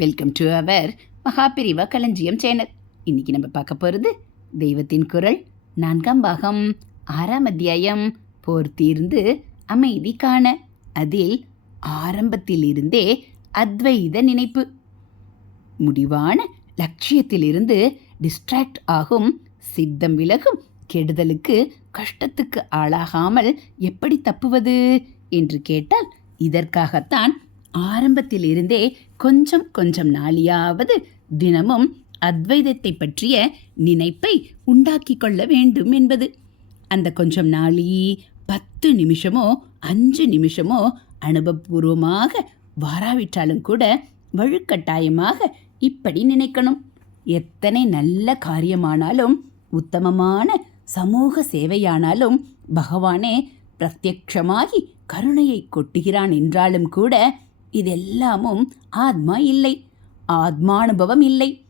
Welcome to our Mahaperiyava களஞ்சியம் channel இன்னைக்கு நம்ம பார்க்க போகிறது தெய்வத்தின் குரல். நான்காம் பாகம் ஆறாம் அத்தியாயம் போர் தீர்ந்து அமைதி காண. அதில் ஆரம்பத்திலிருந்தே அத்வைத நினைப்பு. முடிவான லட்சியத்திலிருந்து டிஸ்ட்ராக்ட் ஆகும் சித்தம் விலகும் கெடுதலுக்கு கஷ்டத்துக்கு ஆளாகாமல் எப்படி தப்புவது? என்று கேட்டால் இதற்காகத்தான் ஆரம்பத்திலிருந்தே கொஞ்சம் கொஞ்சம் நாளியாவது தினமும் அத்வைதத்தை பற்றிய நினைப்பை உண்டாக்கி கொள்ள வேண்டும் என்பது. அந்த கொஞ்சம் நாளி பத்து நிமிஷமோ அஞ்சு நிமிஷமோ அனுபவபூர்வமாக வாராவிட்டாலும் கூட வழுக்கட்டாயமாக இப்படி நினைக்கணும். எத்தனை நல்ல காரியமானாலும் உத்தமமான சமூக சேவையானாலும் பகவானே பிரத்யக்ஷமாகி கருணையை கொட்டுகிறான் என்றாலும் கூட இதெல்லாமும் ஆத்மா இல்லை. ஆத்மானுபவம் இல்லை.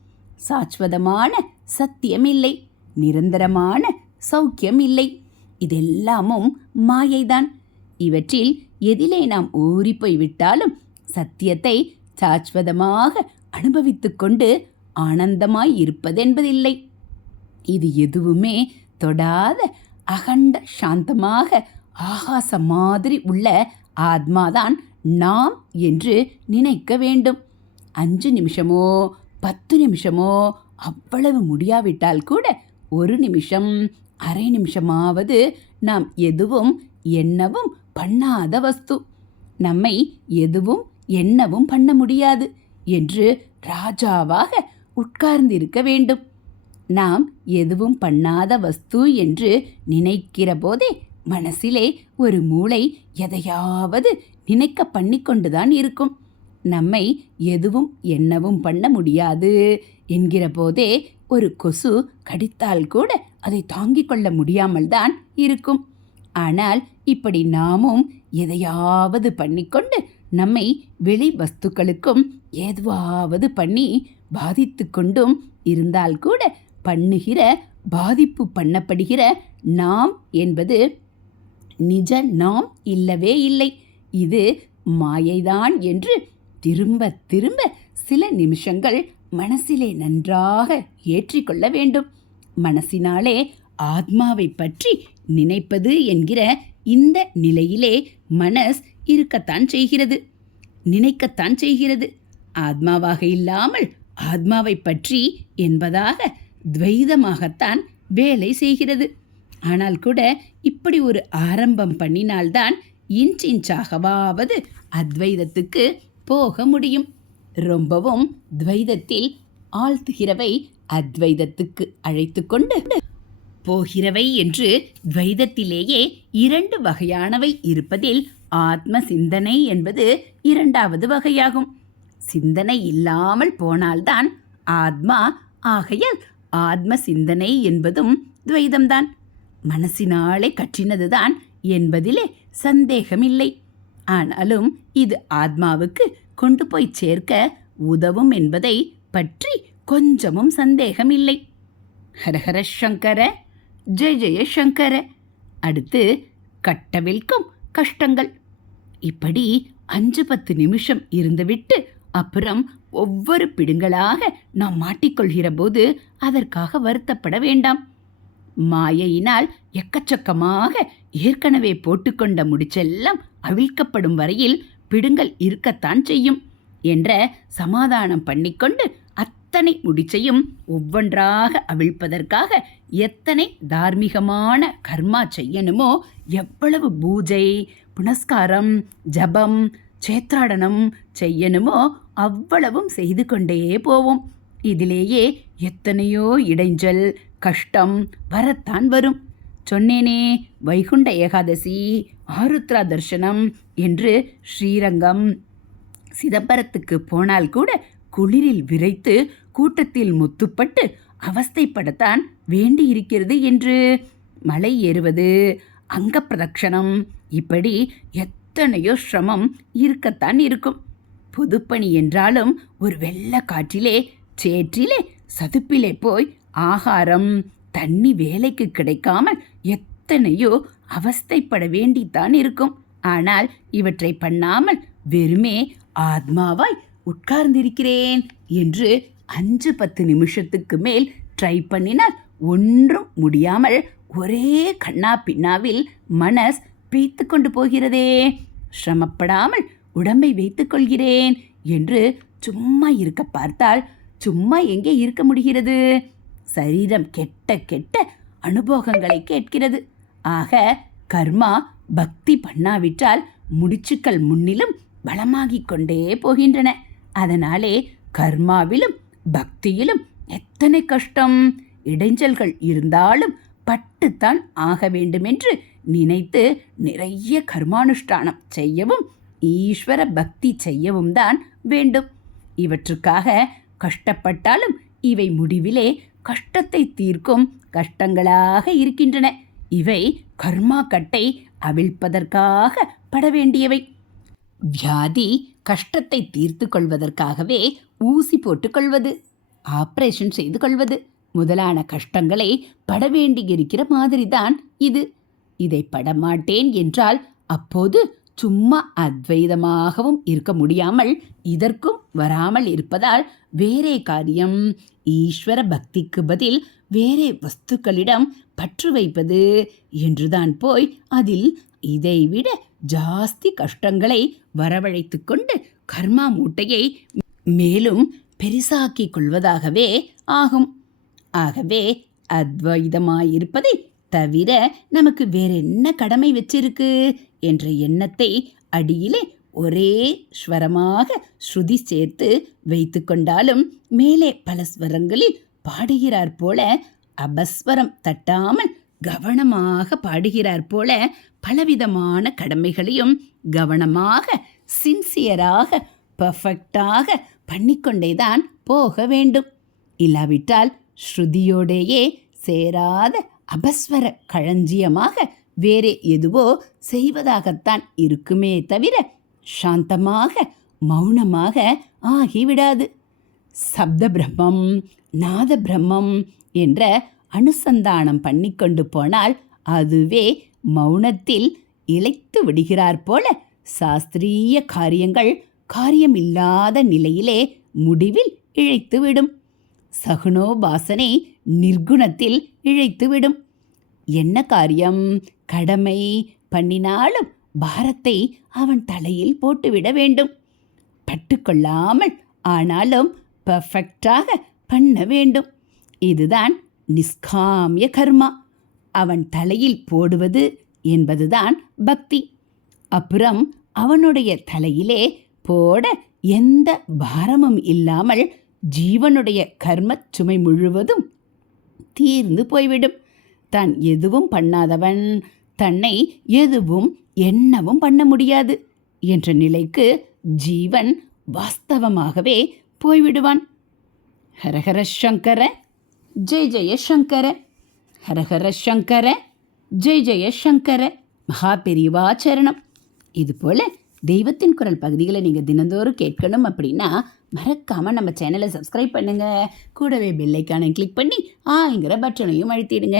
சாஸ்வதமான சத்தியம் இல்லை. நிரந்தரமான சௌக்கியம் இல்லை. இதெல்லாமும் மாயைதான். இவற்றில் எதிலே நாம் ஊறிப்போய் விட்டாலும் சத்தியத்தை சாஸ்வதமாக அனுபவித்துக்கொண்டு ஆனந்தமாய் இருப்பதென்பதில்லை. இது எதுவுமே தொடாத அகண்ட சாந்தமாக ஆகாசம் மாதிரி உள்ள ஆத்மாதான். நாம் என்று நினைக்க வேண்டும். அஞ்சு நிமிஷமோ பத்து நிமிஷமோ அவ்வளவு முடியாவிட்டால் கூட ஒரு நிமிஷம் அரை நிமிஷமாவது நாம் எதுவும் என்னவும் பண்ணாத வஸ்து. நம்மை எதுவும் என்னவும் பண்ண முடியாது என்று ராஜாவாக உட்கார்ந்திருக்க வேண்டும். நாம் எதுவும் பண்ணாத வஸ்து என்று நினைக்கிற போதே மனசிலே ஒரு மூளை எதையாவது நினைக்க பண்ணிக்கொண்டுதான் இருக்கும். நம்மை எதுவும் என்னவும் பண்ண முடியாது என்கிற போதே ஒரு கொசு கடித்தால் கூட அதை தாங்கிக் கொள்ள முடியாமல் தான் இருக்கும். ஆனால் இப்படி நாமும் எதையாவது பண்ணிக்கொண்டு நம்மை வெளி வஸ்துக்களுக்கும் ஏதுவாவது பண்ணி பாதித்து கொண்டும் இருந்தால் கூட பண்ணுகிற பாதிப்பு பண்ணப்படுகிற நாம் என்பது நிஜ நாம் இல்லவே இல்லை. இது மாயைதான் என்று திரும்ப திரும்ப சில நிமிஷங்கள் மனசிலே நன்றாக ஏற்றிக்கொள்ள வேண்டும். மனசினாலே ஆத்மாவை பற்றி நினைப்பது என்கிற இந்த நிலையிலே மனஸ் இருக்கத்தான் செய்கிறது. நினைக்கத்தான் செய்கிறது. ஆத்மாவாக இல்லாமல் ஆத்மாவை பற்றி என்பதாக துவைதமாகத்தான் வேலை செய்கிறது. ஆனால் கூட இப்படி ஒரு ஆரம்பம் பண்ணினால்தான் இன்ச் இன்ச்சாகவாவது அத்வைதத்துக்கு போக முடியும். ரொம்பவும் துவைதத்தில் ஆழ்த்துகிறவை அத்வைதத்துக்கு அழைத்து கொண்டு போகிறவை என்று துவைதத்திலேயே இரண்டு வகையானவை இருப்பதில் ஆத்ம சிந்தனை என்பது இரண்டாவது வகையாகும். சிந்தனை இல்லாமல் போனால்தான் ஆத்மா ஆகையால் ஆத்ம சிந்தனை என்பதும் துவைதம்தான். மனசினாலே கற்றினதுதான் என்பதிலே சந்தேகமில்லை. ஆனாலும் இது ஆத்மாவுக்கு கொண்டு போய் சேர்க்க உதவும் என்பதை பற்றி கொஞ்சமும் சந்தேகமில்லை. ஹரஹர சங்கர ஜெய ஜெய சங்கர. அடுத்து கட்டவிழ்க்கும் கஷ்டங்கள். இப்படி அஞ்சு பத்து நிமிஷம் இருந்துவிட்டு அப்புறம் ஒவ்வொரு பிடுங்களாக நாம் மாட்டிக்கொள்கிற போது அதற்காக வருத்தப்பட வேண்டாம். மாயையினால் எக்கச்சக்கமாக ஏற்கனவே போட்டுக்கொண்ட முடிச்செல்லாம் அவிழ்க்கப்படும் வரையில் பிடுங்கல் இருக்கத்தான் செய்யும் என்ற சமாதானம் பண்ணிக்கொண்டு அத்தனை முடிச்சையும் ஒவ்வொன்றாக அவிழ்ப்பதற்காக எத்தனை தார்மீகமான கர்மா செய்யணுமோ எவ்வளவு பூஜை புனஸ்காரம் ஜபம் சேத்ராடனம் செய்யணுமோ அவ்வளவும் செய்து கொண்டே போவோம். இதிலேயே எத்தனையோ இடைஞ்சல் கஷ்டம் வரத்தான் வரும். சொன்னேனே வைகுண்ட ஏகாதசி ஆருத்ரா தர்ஷனம் என்று ஸ்ரீரங்கம் சிதம்பரத்துக்கு போனால் கூட குளிரில் விரைத்து கூட்டத்தில் முத்துப்பட்டு அவஸ்தைப்படத்தான் வேண்டியிருக்கிறது என்று மலை ஏறுவது அங்க பிரதட்சணம் இப்படி எத்தனையோ சிரமம் இருக்கத்தான் இருக்கும். பொதுப்பணி என்றாலும் ஒரு வெள்ள காற்றிலே சேற்றிலே சதுப்பிலே போய் ஆகாரம் தண்ணி வேலைக்கு கிடைக்காமல் எத்தனையோ அவஸ்தைப்பட வேண்டித்தான் இருக்கும். ஆனால் இவற்றை பண்ணாமல் வெறுமே ஆத்மாவாய் உட்கார்ந்திருக்கிறேன் என்று அஞ்சு பத்து நிமிஷத்துக்கு மேல் ட்ரை பண்ணினால் ஒன்றும் முடியாமல் ஒரே கண்ணா பின்னாவில் மனஸ் பீத்து கொண்டு போகிறதே. சிரமப்படாமல் உடம்பை வைத்துக் கொள்கிறேன் என்று சும்மா இருக்க பார்த்தால் சும்மா எங்கே இருக்க முடிகிறது? சரீரம் கெட்ட கெட்ட அனுபவங்களை கேட்கிறது. ஆக கர்மா பக்தி பண்ணாவிட்டால் முடிச்சுக்கள் முன்னிலும் பலமாகிக் கொண்டே போகின்றன. அதனாலே கர்மாவிலும் பக்தியிலும் எத்தனை கஷ்டம்? இடைஞ்சல்கள் இருந்தாலும் பட்டுத்தான் ஆக வேண்டுமென்று நினைத்து நிறைய கர்மானுஷ்டானம் செய்யவும் ஈஸ்வர பக்தி செய்யவும் தான் வேண்டும். இவற்றுக்காக கஷ்டப்பட்டாலும் இவை முடிவிலே கஷ்டத்தை தீர்க்கும் கஷ்டங்களாக இருக்கின்றன. இவை கர்மா கட்டை அவிழ்ப்பதற்காக பட வேண்டியவை. வியாதி கஷ்டத்தை தீர்த்து கொள்வதற்காகவே ஊசி போட்டுக்கொள்வது ஆப்ரேஷன் செய்து கொள்வது முதலான கஷ்டங்களை பட வேண்டியிருக்கிற மாதிரிதான் இது. இதை படமாட்டேன் என்றால் அப்போது சும்மா அத்வைதமாகவும் இருக்க முடியாமல் இதற்கும் வராமல் இருப்பதால் வேறே காரியம். ஈஸ்வர பக்திக்கு பதில் வேறே வஸ்துக்களிடம் பற்று வைப்பது என்றுதான் போய் அதில் இதைவிட ஜாஸ்தி கஷ்டங்களை வரவழைத்து கொண்டு கர்மா மூட்டையை மேலும் பெரிசாக்கிக் கொள்வதாகவே ஆகும். ஆகவே அத்வைதமாயிருப்பதை தவிர நமக்கு வேற என்ன கடமை வச்சிருக்கு? என்ற எண்ணத்தை அடியிலே ஒரே ஸ்வரமாக ஸ்ருதி சேர்த்து வைத்து கொண்டாலும் மேலே பல ஸ்வரங்களில் பாடுகிறார் போல அபஸ்வரம் தட்டாமல் கவனமாக பாடுகிறார் போல பலவிதமான கடமைகளையும் கவனமாக சின்சியராக பர்ஃபெக்டாக பண்ணிக்கொண்டேதான் போக வேண்டும். இல்லாவிட்டால் ஸ்ருதியோடேயே சேராத அபஸ்வர களஞ்சியமாக வேறே எதுவோ செய்வதாகத்தான் இருக்குமே தவிர சாந்தமாக மௌனமாக ஆகிவிடாது. சப்த பிரம்மம் நாத பிரம்மம் என்ற அனுசந்தானம் பண்ணிக்கொண்டு போனால் அதுவே மௌனத்தில் இழைத்து விடுகிறார் போல சாஸ்திரிய காரியங்கள் காரியமில்லாத நிலையிலே முடிவில் இழைத்துவிடும். சகுனோபாசனை நிர்குணத்தில் இழைத்துவிடும். என்ன காரியம்? கடமை பண்ணினாலும் பாரத்தை அவன் தலையில் போட்டுவிட வேண்டும். பட்டுக்கொள்ளாமல் ஆனாலும் பர்ஃபெக்டாக பண்ண வேண்டும். இதுதான் நிஷ்காமிய கர்மா. அவன் தலையில் போடுவது என்பதுதான் பக்தி. அப்புறம் அவனுடைய தலையிலே போட எந்த பாரமும் இல்லாமல் ஜீவனுடைய கர்மச் சுமை முழுவதும் தீர்ந்து போய்விடும். தான் எதுவும் பண்ணாதவன். தன்னை எதுவும் என்னவும் பண்ண முடியாது. என்ற நிலைக்கு ஜீவன் வாஸ்தவமாகவே போய்விடுவான். ஹரஹர சங்கர ஜெய் ஜெய சங்கர. ஹரஹர சங்கர ஜெய் ஜெய சங்கர. மகா பெரியவாச்சரணம் இதுபோல் தெய்வத்தின் குரல் பகுதிகளை நீங்கள் தினந்தோறும் கேட்கணும் அப்படின்னா மறக்காமல் நம்ம சேனலை சப்ஸ்கிரைப் பண்ணுங்கள் கூடவே பெல்லைக்கானை கிளிக் பண்ணி ஆங்கிற பட்டனையும் அழுத்திடுங்க.